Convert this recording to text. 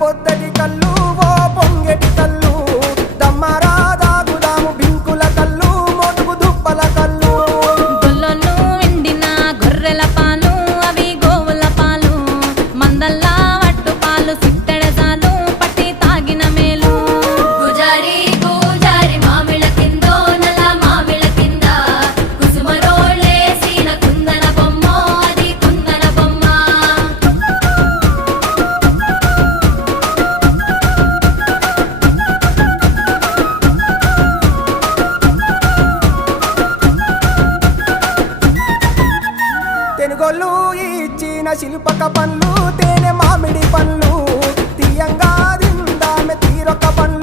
పొద్దటి కళ్ళు ఓ పొంగెటి కళ్ళు దమ్మరా దాగుదాము బింకుల కళ్ళు మోటుకు దుప్పల కళ్ళు గొల్లలు ఎండిన గొర్రెల పాలు అవి గోవుల పాలు మందల్లా వట్టు పాలు సిట్టెడ చాలు పట్టి తాగిన మేలు గుజారి గుజారి మామిళ్ళ కిందో నల్ల మామిళ్ళ కింద కుసుమరోళ్ళేసిన కుందన బొమ్మ అది కుందన బొమ్మ తెనుగోళ్ళు ఇచ్చిన శిల్పక పండ్లు తేనె మామిడి పండ్లు తీయంగా తిందామె తీరొక్క పండ్లు